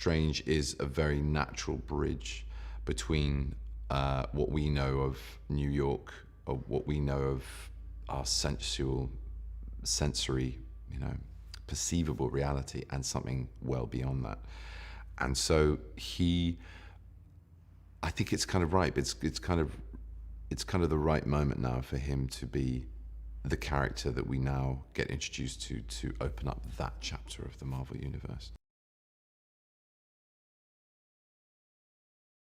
Strange is a very natural bridge between what we know of New York, or what we know of our sensory, perceivable reality, and something well beyond that. And so I think it's kind of right. It's kind of the right moment now for him to be the character that we now get introduced to open up that chapter of the Marvel Universe.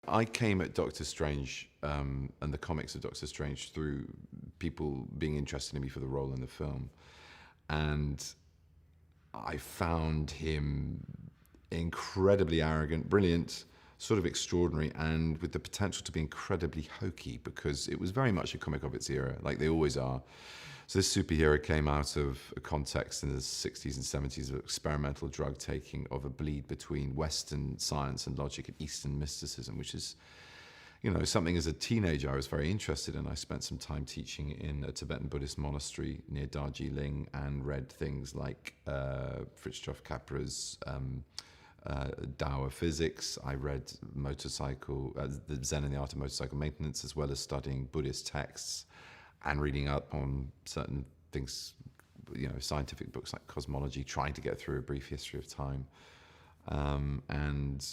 I came at Doctor Strange and the comics of Doctor Strange through people being interested in me for the role in the film. And I found him incredibly arrogant, brilliant, sort of extraordinary, and with the potential to be incredibly hokey, because it was very much a comic of its era, like they always are. So this superhero came out of a context in the 60s and 70s of experimental drug taking, of a bleed between Western science and logic and Eastern mysticism, which is, something as a teenager I was very interested in. I spent some time teaching in a Tibetan Buddhist monastery near Darjeeling and read things like Fritjof Capra's Tao of Physics. I read the Zen and the Art of Motorcycle Maintenance, as well as studying Buddhist texts and reading up on certain things, scientific books like cosmology, trying to get through A Brief History of Time, and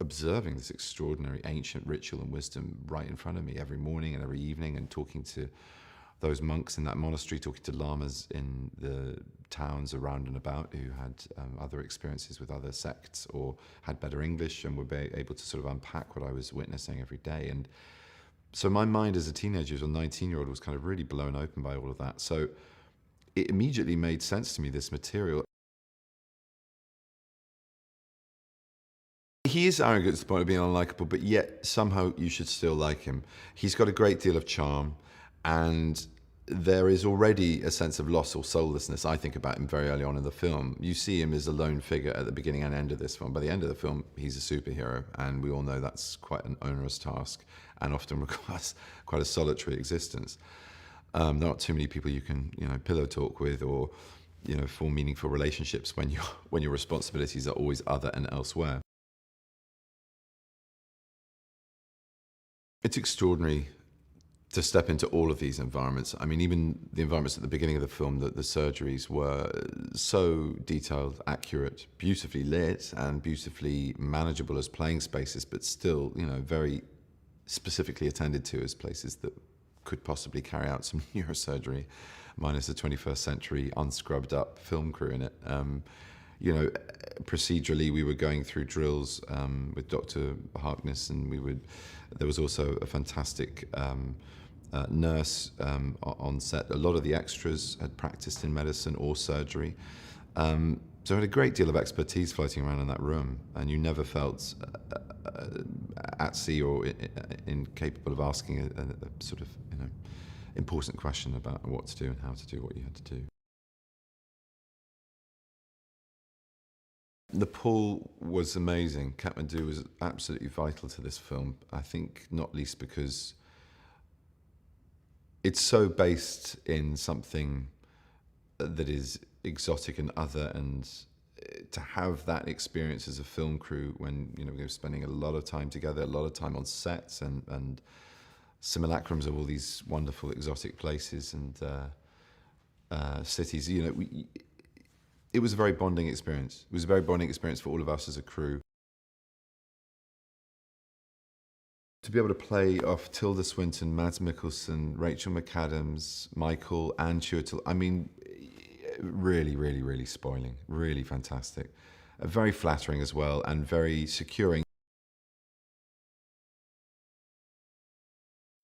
observing this extraordinary ancient ritual and wisdom right in front of me every morning and every evening, and talking to those monks in that monastery, talking to lamas in the towns around and about who had other experiences with other sects or had better English and were able to sort of unpack what I was witnessing every day. And so my mind as a teenager, as a 19-year-old, was kind of really blown open by all of that. So it immediately made sense to me, this material. He is arrogant to the point of being unlikable, but yet somehow you should still like him. He's got a great deal of charm, and there is already a sense of loss or soullessness, I think, about him very early on in the film. You see him as a lone figure at the beginning and end of this film. By the end of the film, he's a superhero, and we all know that's quite an onerous task and often requires quite a solitary existence. There aren't too many people you can, pillow talk with, or, form meaningful relationships when your responsibilities are always other and elsewhere. It's extraordinary to step into all of these environments. I mean, even the environments at the beginning of the film, the surgeries were so detailed, accurate, beautifully lit, and beautifully manageable as playing spaces, but still, very specifically attended to as places that could possibly carry out some neurosurgery, minus a 21st century unscrubbed up film crew in it. Procedurally, we were going through drills with Dr. Harkness, and there was also a fantastic nurse on set. A lot of the extras had practiced in medicine or surgery. So I had a great deal of expertise floating around in that room, and you never felt at sea or incapable of asking a sort of important question about what to do and how to do what you had to do. Nepal was amazing. Kathmandu was absolutely vital to this film. I think not least because it's so based in something that is exotic and other, and to have that experience as a film crew when we were spending a lot of time together, a lot of time on sets and simulacrums of all these wonderful exotic places and cities. It was a very bonding experience. It was a very bonding experience for all of us as a crew. To be able to play off Tilda Swinton, Mads Mikkelsen, Rachel McAdams, Michael, and Chiwetel, I mean, really, really, really spoiling. Really fantastic. Very flattering as well, and very securing.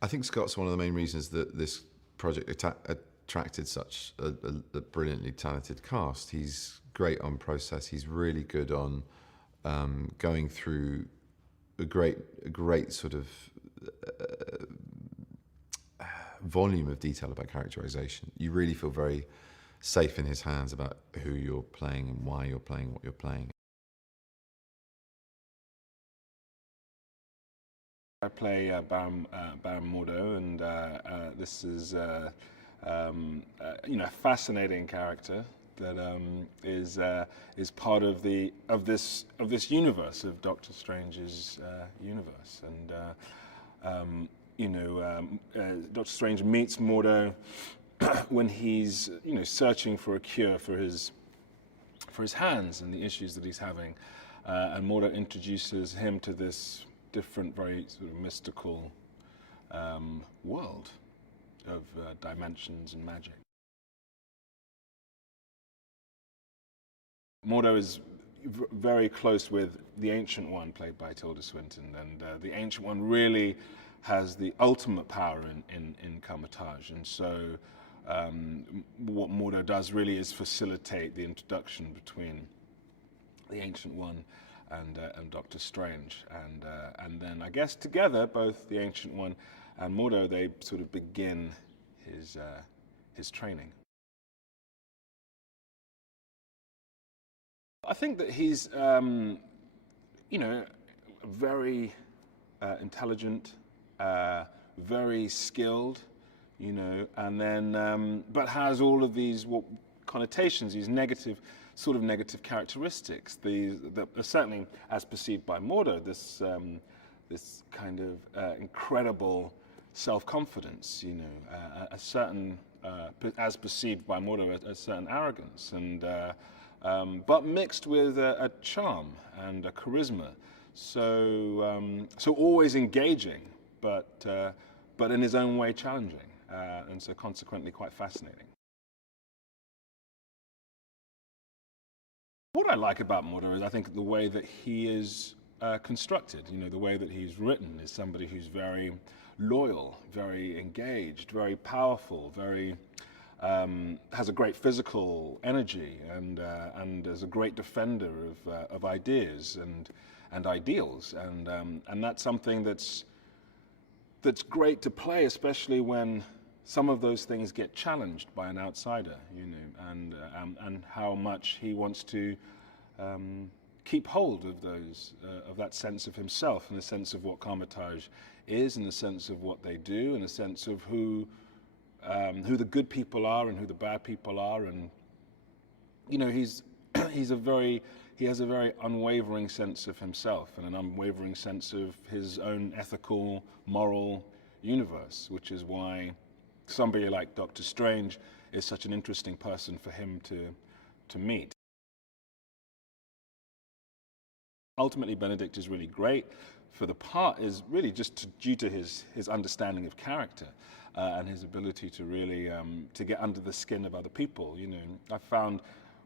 I think Scott's one of the main reasons that this project attracted such a brilliantly talented cast. He's great on process. He's really good on going through a great sort of volume of detail about characterization. You really feel very safe in his hands about who you're playing and why you're playing what you're playing. I play Baron Mordo, and this is a fascinating character that is part of this universe of Doctor Strange's universe. And Doctor Strange meets Mordo when he's searching for a cure for his hands and the issues that he's having, and Mordo introduces him to this different, very sort of mystical world of dimensions and magic. Mordo is very close with the Ancient One, played by Tilda Swinton, and the Ancient One really has the ultimate power in Kamar-Taj, and so what Mordo does really is facilitate the introduction between the Ancient One and Doctor Strange, and then I guess together, both the Ancient One and Mordo, they sort of begin his training. I think that he's very intelligent, very skilled, and then but has all of these connotations, these negative characteristics. That certainly, as perceived by Mordo, this kind of incredible self-confidence, a certain, as perceived by Mordo, a certain arrogance, and but mixed with a charm and a charisma. So always engaging, but in his own way challenging, and so consequently quite fascinating. What I like about Mordo is I think the way that he is constructed, the way that he's written is somebody who's very loyal, very engaged, very powerful, very has a great physical energy, and is a great defender of ideas and ideals, and that's something that's great to play, especially when some of those things get challenged by an outsider, and how much he wants to keep hold of of that sense of himself, and the sense of what Kamar-Taj is, and the sense of what they do, and the sense of who the good people are and who the bad people are, and he has a very unwavering sense of himself and an unwavering sense of his own ethical, moral universe, which is why somebody like Doctor Strange is such an interesting person for him to meet. Ultimately, Benedict is really great for the part, is really just due to his understanding of character and his ability to really to get under the skin of other people. I found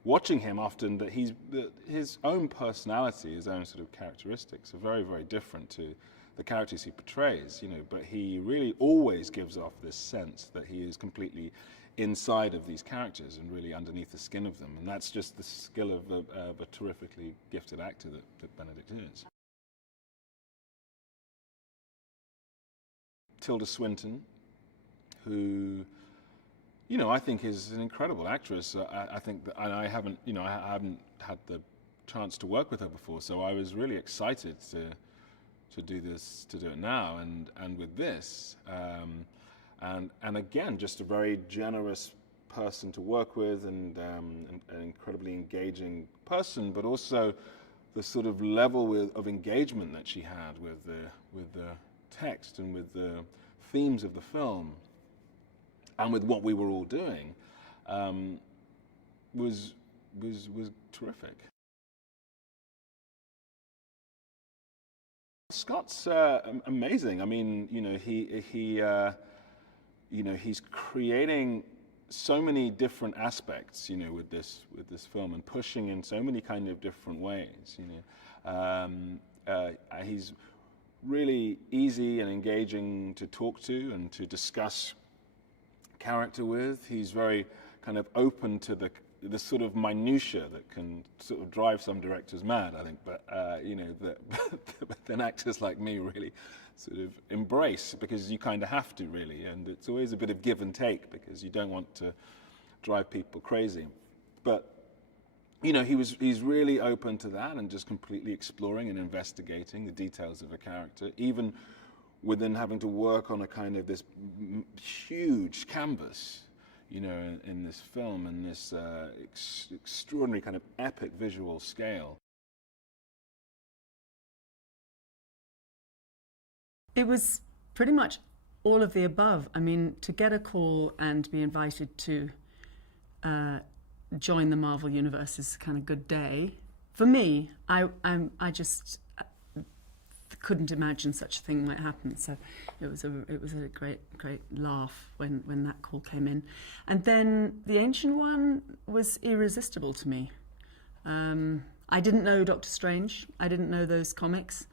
watching him often that his own personality, his own sort of characteristics are very, very different to the characters he portrays, but he really always gives off this sense that he is completely inside of these characters and really underneath the skin of them. And that's just the skill of a terrifically gifted actor that Benedict is. Tilda Swinton, who, I think is an incredible actress. I think that, and I haven't had the chance to work with her before, so I was really excited to do it now, and with this, and again, just a very generous person to work with, and an incredibly engaging person, but also the sort of level of engagement that she had with the text and with the themes of the film, and with what we were all doing, was terrific. Scott's amazing. I mean, he's creating so many different aspects, with this film, and pushing in so many kind of different ways. He's really easy and engaging to talk to and to discuss character with. He's very kind of open to the sort of minutiae that can sort of drive some directors mad, I think, but but then actors like me really sort of embrace, because you kind of have to, really, and it's always a bit of give and take, because you don't want to drive people crazy. But he's really open to that, and just completely exploring and investigating the details of a character, even within having to work on a kind of this huge canvas, you know, in this film, and this extraordinary kind of epic visual scale. It was pretty much all of the above. I mean, to get a call and be invited to join the Marvel Universe is a kind of good day. For me, I just couldn't imagine such a thing might happen. So it was a great laugh when that call came in. And then the Ancient One was irresistible to me. I didn't know Doctor Strange. I didn't know those comics.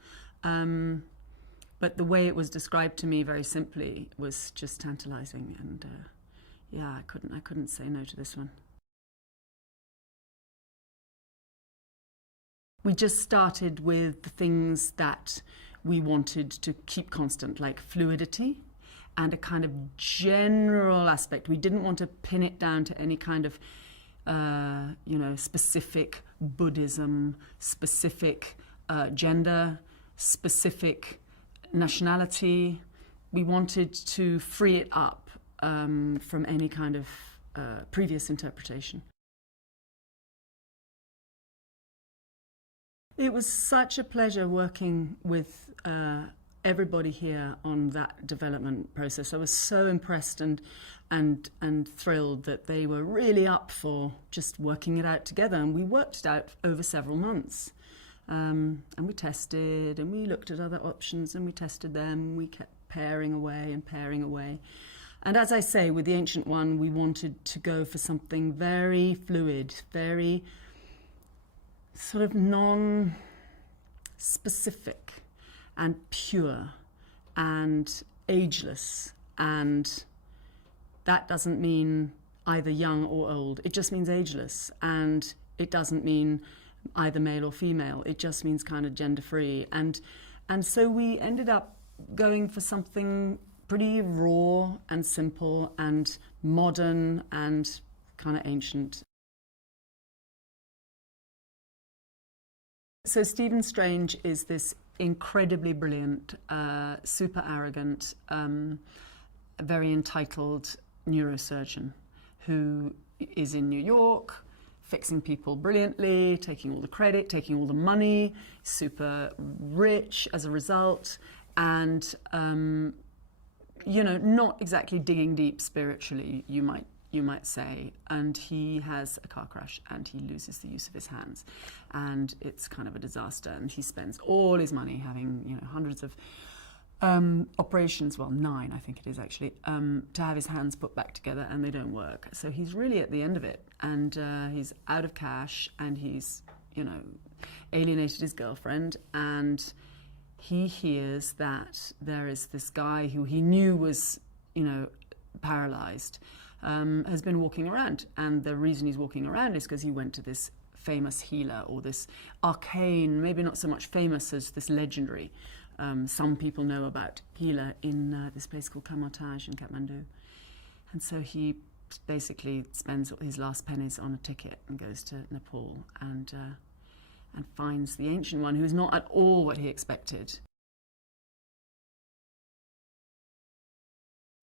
But the way it was described to me very simply was just tantalizing, and yeah, I couldn't say no to this one. We just started with the things that we wanted to keep constant, like fluidity and a kind of general aspect. We didn't want to pin it down to any kind of specific Buddhism, specific gender, specific nationality. We wanted to free it up from any kind of previous interpretation. It was such a pleasure working with everybody here on that development process. I was so impressed and thrilled that they were really up for just working it out together, and we worked it out over several months. And we tested, and we looked at other options, and we tested them. We kept pairing away. And as I say, with the Ancient One, we wanted to go for something very fluid, very sort of non-specific and pure and ageless. And that doesn't mean either young or old. It just means ageless. And it doesn't mean either male or female. It just means kind of gender-free. And so we ended up going for something pretty raw and simple and modern and kind of ancient. So Stephen Strange is this incredibly brilliant, super arrogant, very entitled neurosurgeon who is in New York, fixing people brilliantly, taking all the credit, taking all the money, super rich as a result, and not exactly digging deep spiritually, you might say. And he has a car crash and he loses the use of his hands, and it's kind of a disaster. And he spends all his money having hundreds of operations, well, 9 I think it is actually, to have his hands put back together, and they don't work. So he's really at the end of it, and he's out of cash, and he's alienated his girlfriend, and he hears that there is this guy who he knew was paralyzed, has been walking around, and the reason he's walking around is because he went to this famous healer, or this arcane, maybe not so much famous as this legendary, some people know about healer in this place called Kamartaj in Kathmandu. And so he basically spends his last pennies on a ticket and goes to Nepal and finds the Ancient One, who is not at all what he expected.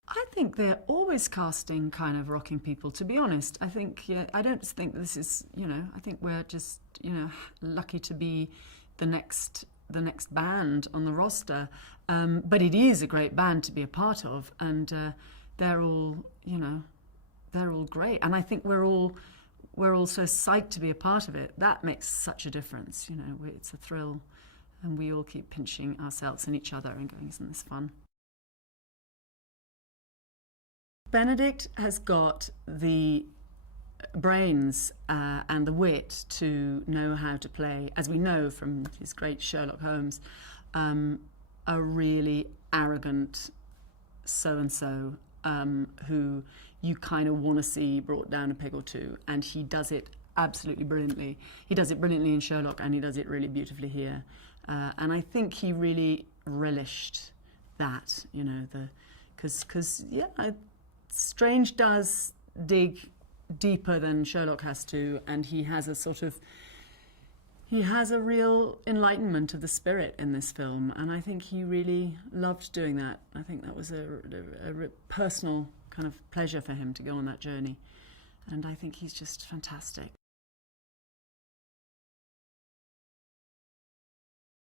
I think they're always casting kind of rocking people, to be honest. I think, I don't think this is, I think we're just, lucky to be the next band on the roster. But it is a great band to be a part of, and they're all great. And I think we're all so psyched to be a part of it. That makes such a difference. It's a thrill, and we all keep pinching ourselves and each other and going, isn't this fun? Benedict has got the brains and the wit to know how to play, as we know from his great Sherlock Holmes, a really arrogant so-and-so who you kind of want to see brought down a peg or two, and he does it absolutely brilliantly. He does it brilliantly in Sherlock, and he does it really beautifully here. And I think he really relished that, because Strange does dig deeper than Sherlock has to, and he has a real enlightenment of the spirit in this film, and I think he really loved doing that. I think that was a personal kind of pleasure for him to go on that journey. And I think he's just fantastic.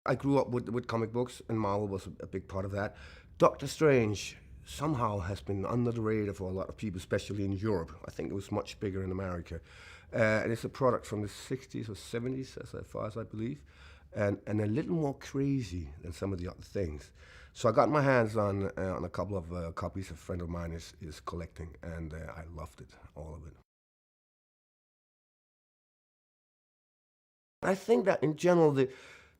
I grew up with comic books, and Marvel was a big part of that. Doctor Strange somehow has been under the radar for a lot of people, especially in Europe. I think it was much bigger in America. And it's a product from the 60s or 70s, as far as I believe, and a little more crazy than some of the other things. So I got my hands on a couple of copies a friend of mine is collecting, and I loved it, all of it. I think that in general,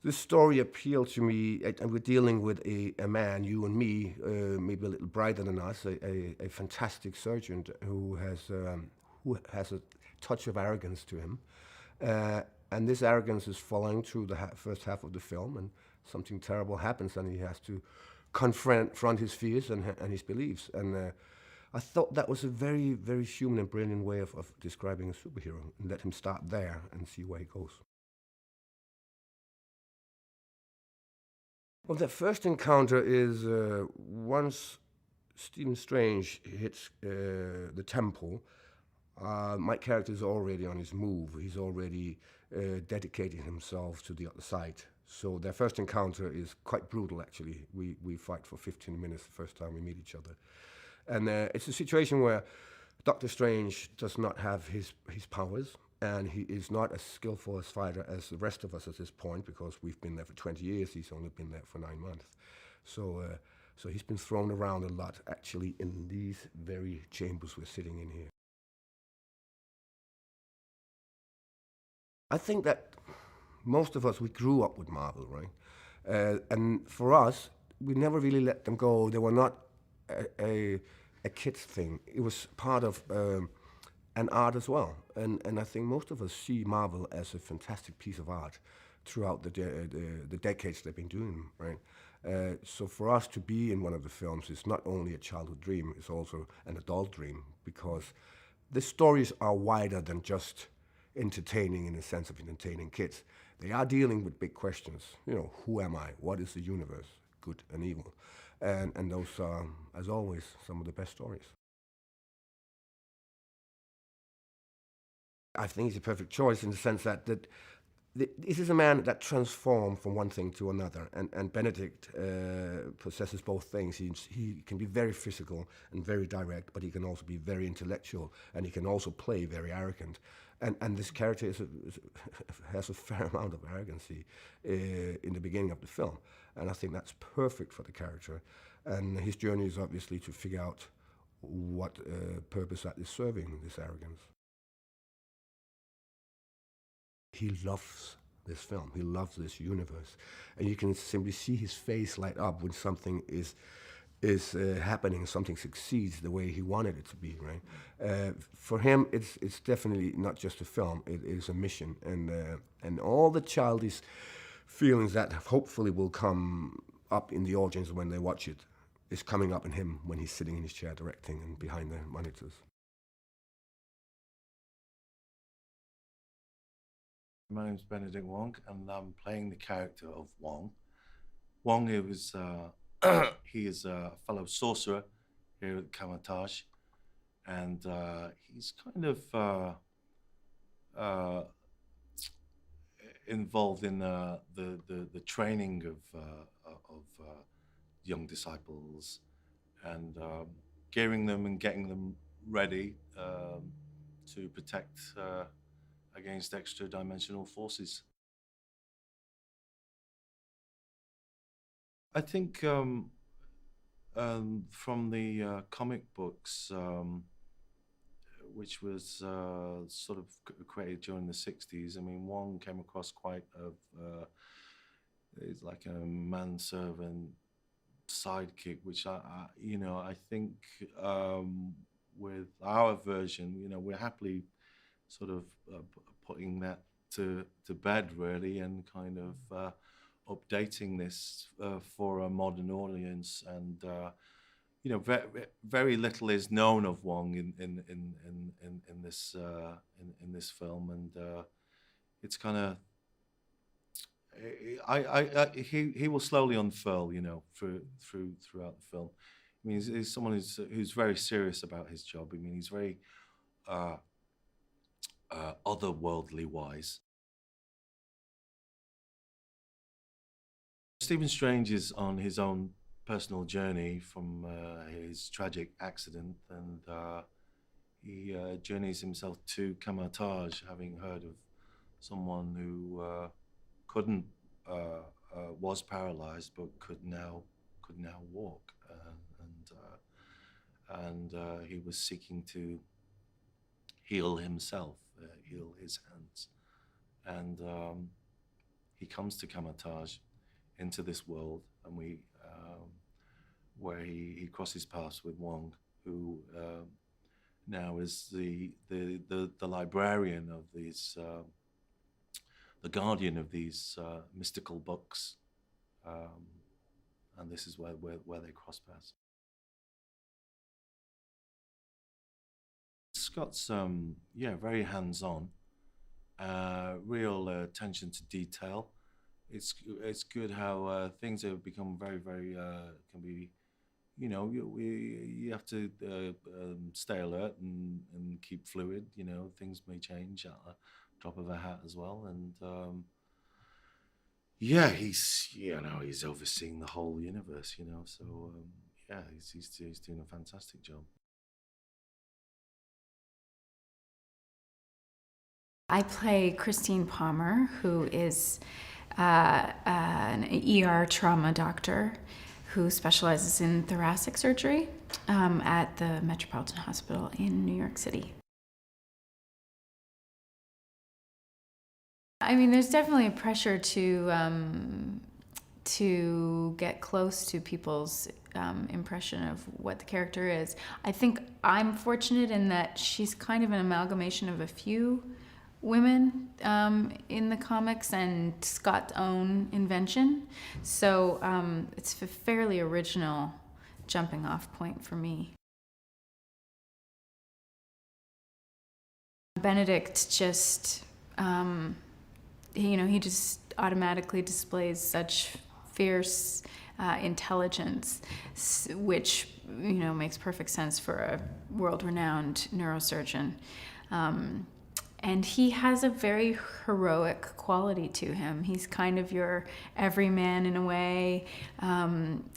the story appealed to me, and we're dealing with a man, you and me, maybe a little brighter than us, a fantastic surgeon who has a touch of arrogance to him. And this arrogance is following through the first half of the film, and something terrible happens, and he has to confront his fears and his beliefs. And I thought that was a very, very human and brilliant way of describing a superhero, and let him start there and see where he goes. Well, the first encounter is once Stephen Strange hits the temple, my character is already on his move. He's already dedicating himself to the other side. So their first encounter is quite brutal, actually. We fight for 15 minutes the first time we meet each other. And it's a situation where Doctor Strange does not have his powers, and he is not as skillful a fighter as the rest of us at this point, because we've been there for 20 years. He's only been there for 9 months. So he's been thrown around a lot, actually, in these very chambers we're sitting in here. I think that most of us, we grew up with Marvel, right? And for us, we never really let them go. They were not a kid's thing. It was part of an art as well. And I think most of us see Marvel as a fantastic piece of art throughout the decades they've been doing, right? So for us to be in one of the films is not only a childhood dream, it's also an adult dream, because the stories are wider than just entertaining in the sense of entertaining kids. They are dealing with big questions. You know, who am I? What is the universe? Good and evil. And those are, as always, some of the best stories. I think he's a perfect choice in the sense that this is a man that transformed from one thing to another, and Benedict possesses both things. He can be very physical and very direct, but he can also be very intellectual, and he can also play very arrogant. And this character has a fair amount of arrogancy in the beginning of the film, and I think that's perfect for the character. And his journey is obviously to figure out what purpose that is serving, this arrogance. He loves this film. He loves this universe, and you can simply see his face light up when something is happening, something succeeds the way he wanted it to be. Right? For him, it's definitely not just a film. It is a mission, and all the childish feelings that hopefully will come up in the audience when they watch it is coming up in him when he's sitting in his chair directing and behind the monitors. My name's Benedict Wong, and I'm playing the character of Wong. Wong is he is a fellow sorcerer here at Kamar-Taj, and he's kind of involved in the training of young disciples, and gearing them and getting them ready to protect against extra-dimensional forces. I think from the comic books, which was sort of created during the 60s, I mean, Wong came across quite it's like a manservant sidekick, which I think with our version, we're happily sort of putting that to bed, really, and kind of updating this for a modern audience. And very little is known of Wong in this film, and it's kind of he will slowly unfurl, throughout the film. I mean, he's someone who's very serious about his job. I mean, he's very uh, otherworldly wise. Stephen Strange is on his own personal journey from his tragic accident, and he journeys himself to Kamatage, having heard of someone who couldn't was paralyzed but could now walk, and he was seeking to heal himself, heal his hands, and he comes to Kamatage, into this world, and where he crosses paths with Wong, who now is the librarian of these, the guardian of these mystical books, and this is where they cross paths. Scott's very hands-on, real attention to detail. It's good how things have become very can be, you have to stay alert and keep fluid. Things may change at a drop of a hat as well, and he's overseeing the whole universe. So he's doing a fantastic job. I play Christine Palmer, who is an ER trauma doctor who specializes in thoracic surgery at the Metropolitan Hospital in New York City. I mean, there's definitely a pressure to get close to people's impression of what the character is. I think I'm fortunate in that she's kind of an amalgamation of a few women in the comics and Scott's own invention. So it's a fairly original jumping off point for me. Benedict just, he just automatically displays such fierce intelligence, which, makes perfect sense for a world-renowned neurosurgeon. And he has a very heroic quality to him. He's kind of your everyman in a way.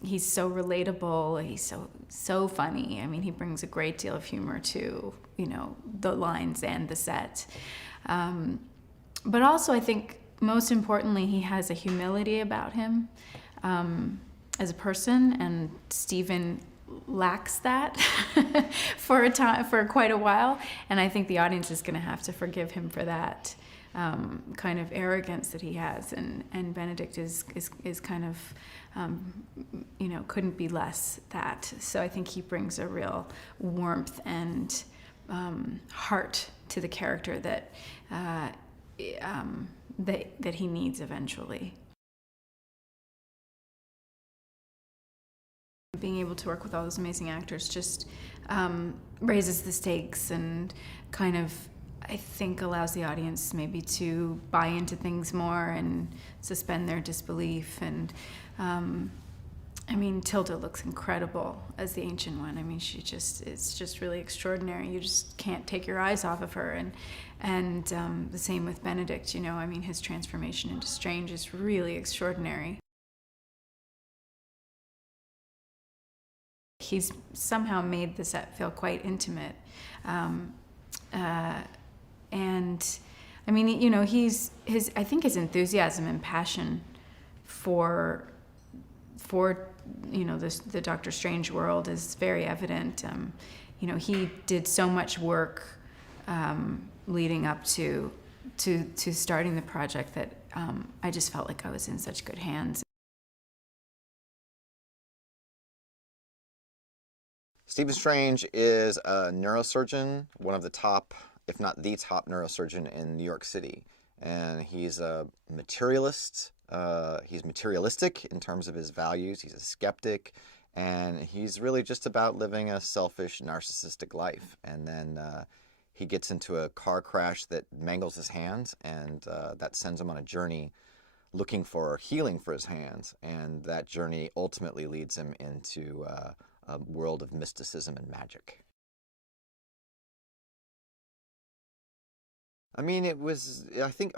He's so relatable. He's so funny. I mean, he brings a great deal of humor to, the lines and the set. But also, I think, most importantly, he has a humility about him as a person, and Stephen lacks that for quite a while, and I think the audience is going to have to forgive him for that kind of arrogance that he has, and Benedict is kind of couldn't be less that. So I think he brings a real warmth and heart to the character that he needs eventually. Being able to work with all those amazing actors just raises the stakes and kind of, I think, allows the audience maybe to buy into things more and suspend their disbelief. And Tilda looks incredible as the Ancient One. I mean, it's just really extraordinary. You just can't take your eyes off of her. And the same with Benedict, his transformation into Strange is really extraordinary. He's somehow made the set feel quite intimate. And I think his enthusiasm and passion for the Doctor Strange world is very evident. He did so much work leading up to starting the project that I just felt like I was in such good hands. Stephen Strange is a neurosurgeon, one of the top, if not the top neurosurgeon in New York City. And he's a materialist. He's materialistic in terms of his values. He's a skeptic. And he's really just about living a selfish, narcissistic life. And then he gets into a car crash that mangles his hands, and that sends him on a journey looking for healing for his hands. And that journey ultimately leads him into a world of mysticism and magic. I mean, I think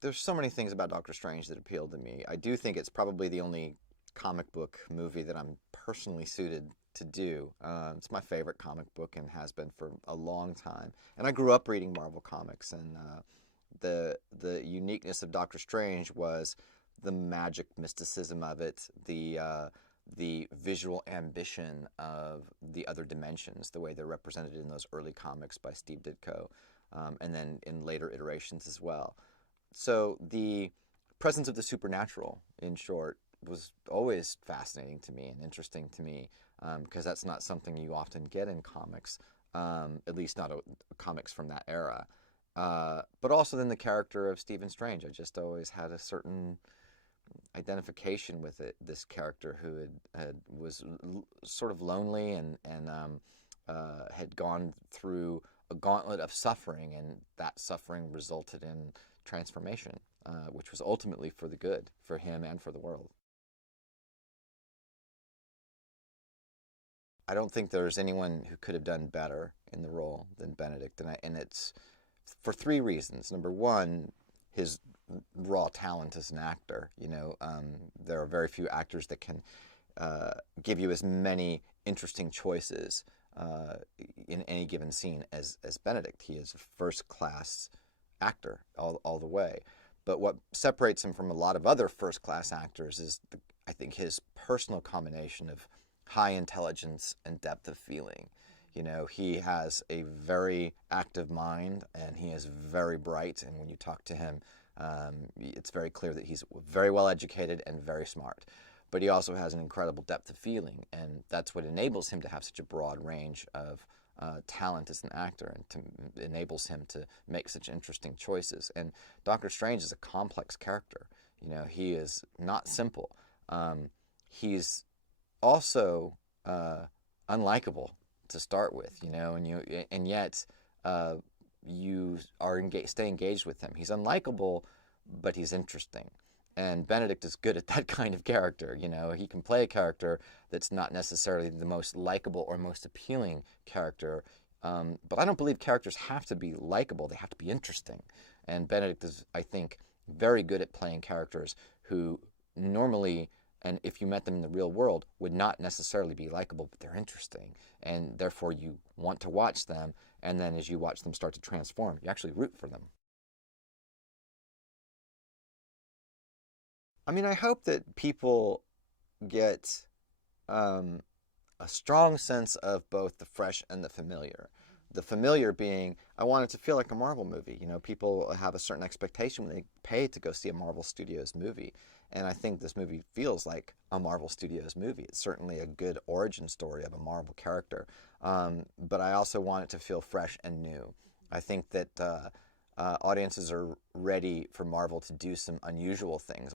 there's so many things about Doctor Strange that appealed to me. I do think it's probably the only comic book movie that I'm personally suited to do. It's my favorite comic book and has been for a long time. And I grew up reading Marvel Comics, and the uniqueness of Doctor Strange was the magic mysticism of it, the visual ambition of the other dimensions, the way they're represented in those early comics by Steve Ditko, and then in later iterations as well. So the presence of the supernatural, in short, was always fascinating to me and interesting to me, because that's not something you often get in comics, at least not comics from that era. But also then the character of Stephen Strange. I just always had a certain identification with it. This character who was sort of lonely and had gone through a gauntlet of suffering, and that suffering resulted in transformation, which was ultimately for the good, for him and for the world. I don't think there's anyone who could have done better in the role than Benedict, and it's for three reasons. Number one, his raw talent as an actor. There are very few actors that can give you as many interesting choices in any given scene as Benedict. He is a first-class actor all the way. But what separates him from a lot of other first-class actors is, I think, his personal combination of high intelligence and depth of feeling. He has a very active mind, and he is very bright, and when you talk to him, it's very clear that he's very well educated and very smart. But he also has an incredible depth of feeling, and that's what enables him to have such a broad range of talent as an actor, and enables him to make such interesting choices. And Doctor Strange is a complex character. He is not simple. He's also unlikable to start with, and yet you stay engaged with him. He's unlikable, but he's interesting. And Benedict is good at that kind of character. He can play a character that's not necessarily the most likable or most appealing character. But I don't believe characters have to be likable. They have to be interesting. And Benedict is, I think, very good at playing characters who normally, and if you met them in the real world, would not necessarily be likable, but they're interesting. And therefore you want to watch them. And then as you watch them start to transform, you actually root for them. I mean, I hope that people get a strong sense of both the fresh and the familiar. The familiar being, I want it to feel like a Marvel movie. People have a certain expectation when they pay to go see a Marvel Studios movie. And I think this movie feels like a Marvel Studios movie. It's certainly a good origin story of a Marvel character. But I also want it to feel fresh and new. I think that audiences are ready for Marvel to do some unusual things.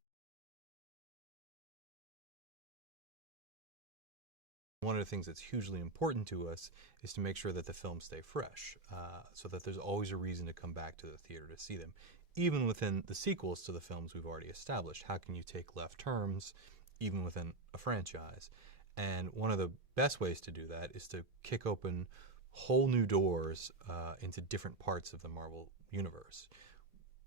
One of the things that's hugely important to us is to make sure that the films stay fresh, so that there's always a reason to come back to the theater to see them. Even within the sequels to the films we've already established, how can you take left turns, even within a franchise? And one of the best ways to do that is to kick open whole new doors into different parts of the Marvel universe.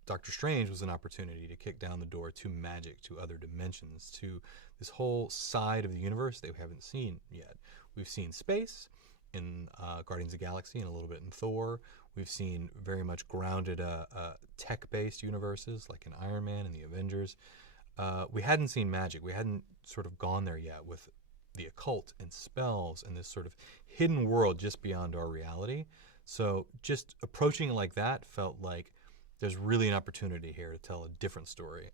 Doctor Strange was an opportunity to kick down the door to magic, to other dimensions, to this whole side of the universe that we haven't seen yet. We've seen space in Guardians of the Galaxy and a little bit in Thor. We've seen very much grounded tech-based universes like in Iron Man and the Avengers. We hadn't seen magic. We hadn't sort of gone there yet with the occult and spells and this sort of hidden world just beyond our reality. So just approaching it like that felt like there's really an opportunity here to tell a different story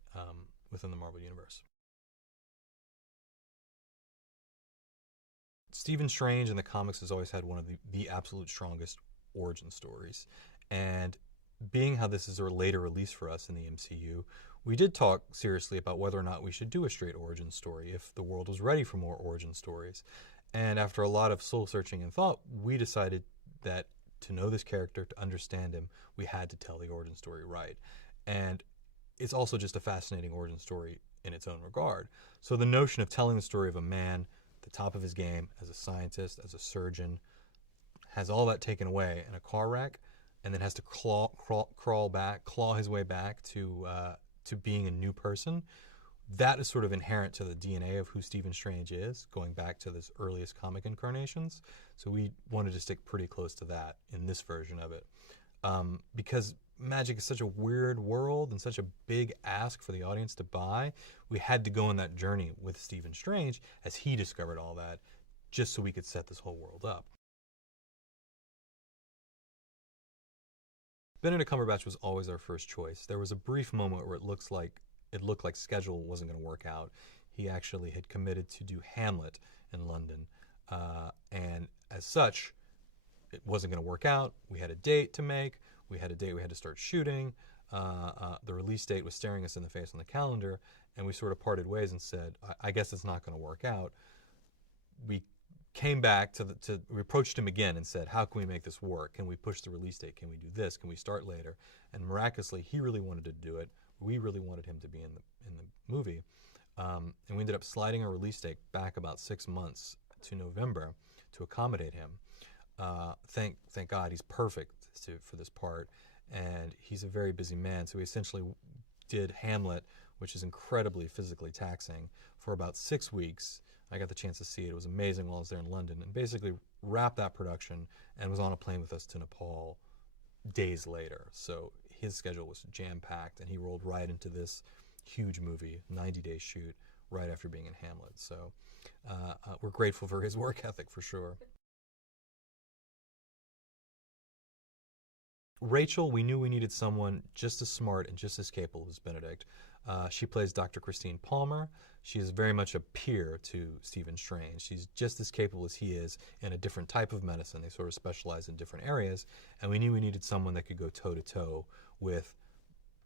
within the Marvel Universe. Stephen Strange in the comics has always had one of the absolute strongest origin stories. And being how this is a later release for us in the MCU, we did talk seriously about whether or not we should do a straight origin story, if the world was ready for more origin stories. And after a lot of soul searching and thought, we decided that to know this character, to understand him, we had to tell the origin story right. And it's also just a fascinating origin story in its own regard. So the notion of telling the story of a man the top of his game as a scientist, as a surgeon, has all that taken away in a car wreck, and then has to claw his way back to being a new person. That is sort of inherent to the DNA of who Stephen Strange is, going back to his earliest comic incarnations. So we wanted to stick pretty close to that in this version of it. Because magic is such a weird world and such a big ask for the audience to buy, we had to go on that journey with Stephen Strange as he discovered all that, just so we could set this whole world up. Benedict Cumberbatch was always our first choice. There was a brief moment where it looked like schedule wasn't going to work out. He actually had committed to do Hamlet in London, and as such, it wasn't going to work out. We had a date to make. We had a date we had to start shooting. The release date was staring us in the face on the calendar, and we sort of parted ways and said, I guess it's not going to work out. We came back we approached him again and said, how can we make this work? Can we push the release date? Can we do this? Can we start later? And miraculously, he really wanted to do it. We really wanted him to be in the movie. And we ended up sliding our release date back about 6 months to November to accommodate him. Thank God he's perfect for this part, and he's a very busy man. So we essentially did Hamlet, which is incredibly physically taxing, for about 6 weeks. I got the chance to see it. It was amazing while I was there in London, and basically wrapped that production and was on a plane with us to Nepal days later. So his schedule was jam-packed, and he rolled right into this huge movie, 90-day shoot, right after being in Hamlet. So we're grateful for his work ethic, for sure. Rachel, we knew we needed someone just as smart and just as capable as Benedict. She plays Dr. Christine Palmer. She is very much a peer to Stephen Strange. She's just as capable as he is in a different type of medicine. They sort of specialize in different areas, and we knew we needed someone that could go toe-to-toe with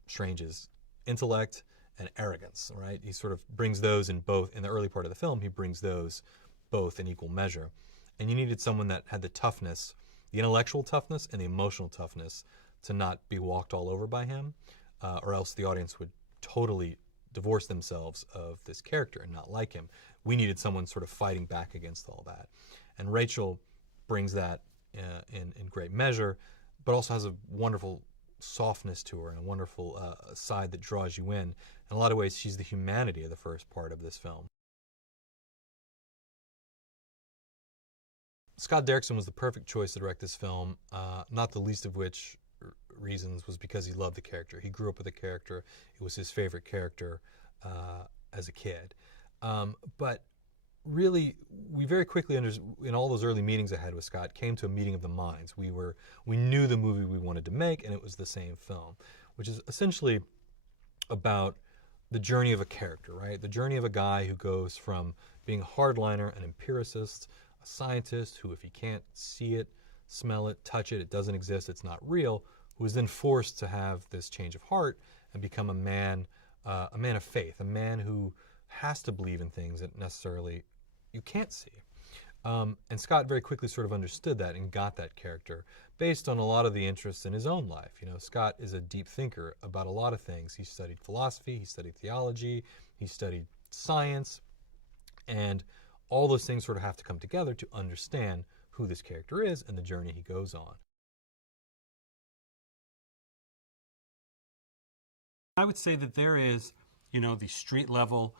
Strange's intellect and arrogance, right? He sort of brings those in the early part of the film, he brings those both in equal measure. And you needed someone that had the toughness, the intellectual toughness and the emotional toughness to not be walked all over by him, or else the audience would totally divorce themselves of this character and not like him. We needed someone sort of fighting back against all that. And Rachel brings that in great measure, but also has a wonderful softness to her and a wonderful side that draws you in. In a lot of ways, she's the humanity of the first part of this film. Scott Derrickson was the perfect choice to direct this film, not the least of which reasons was because he loved the character. He grew up with the character. It was his favorite character as a kid. But really, we very quickly, in all those early meetings I had with Scott, came to a meeting of the minds. We knew the movie we wanted to make, and it was the same film, which is essentially about the journey of a character, right? The journey of a guy who goes from being a hardliner, an empiricist, a scientist who, if he can't see it, smell it, touch it, it doesn't exist, it's not real, who is then forced to have this change of heart and become a man of faith, a man who has to believe in things that necessarily you can't see. And Scott very quickly sort of understood that and got that character based on a lot of the interests in his own life. You know, Scott is a deep thinker about a lot of things. He studied philosophy, he studied theology, he studied science, and all those things sort of have to come together to understand who this character is and the journey he goes on. I would say that there is, the street level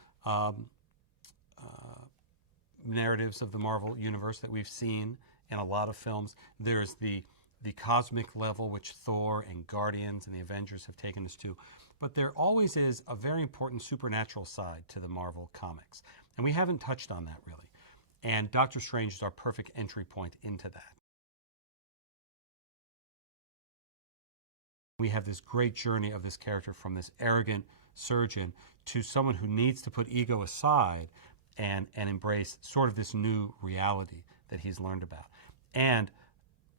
narratives of the Marvel Universe that we've seen in a lot of films. There's the cosmic level, which Thor and Guardians and the Avengers have taken us to. But there always is a very important supernatural side to the Marvel comics. And we haven't touched on that really. And Doctor Strange is our perfect entry point into that. We have this great journey of this character from this arrogant surgeon to someone who needs to put ego aside and embrace sort of this new reality that he's learned about. And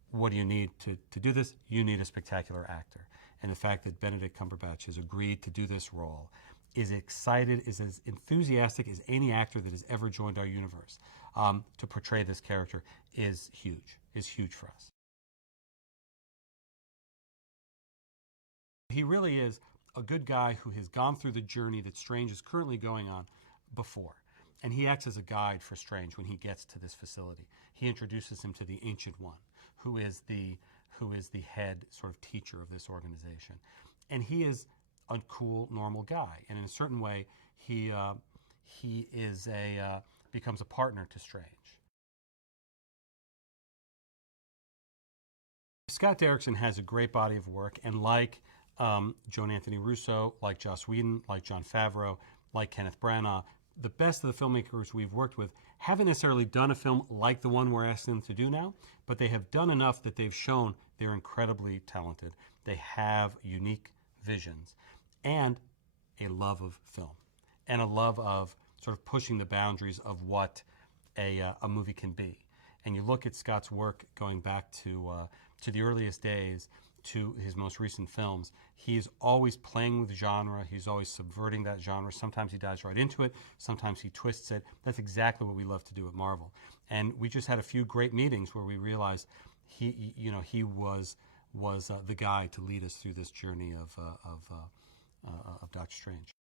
what do you need to do this? You need a spectacular actor. And the fact that Benedict Cumberbatch has agreed to do this role, is excited, is as enthusiastic as any actor that has ever joined our universe to portray this character is huge for us. He really is a good guy who has gone through the journey that Strange is currently going on before. And he acts as a guide for Strange when he gets to this facility. He introduces him to the Ancient One, who is the head sort of teacher of this organization. And he is a cool, normal guy. And in a certain way, he becomes a partner to Strange. Scott Derrickson has a great body of work, and like Joan Anthony Russo, like Joss Whedon, like Jon Favreau, like Kenneth Branagh, the best of the filmmakers we've worked with haven't necessarily done a film like the one we're asking them to do now, but they have done enough that they've shown they're incredibly talented. They have unique visions and a love of film and a love of sort of pushing the boundaries of what a movie can be. And you look at Scott's work going back to the earliest days, to his most recent films, he's always playing with genre. He's always subverting that genre. Sometimes he dives right into it. Sometimes he twists it. That's exactly what we love to do at Marvel. And we just had a few great meetings where we realized he was the guy to lead us through this journey of Doctor Strange.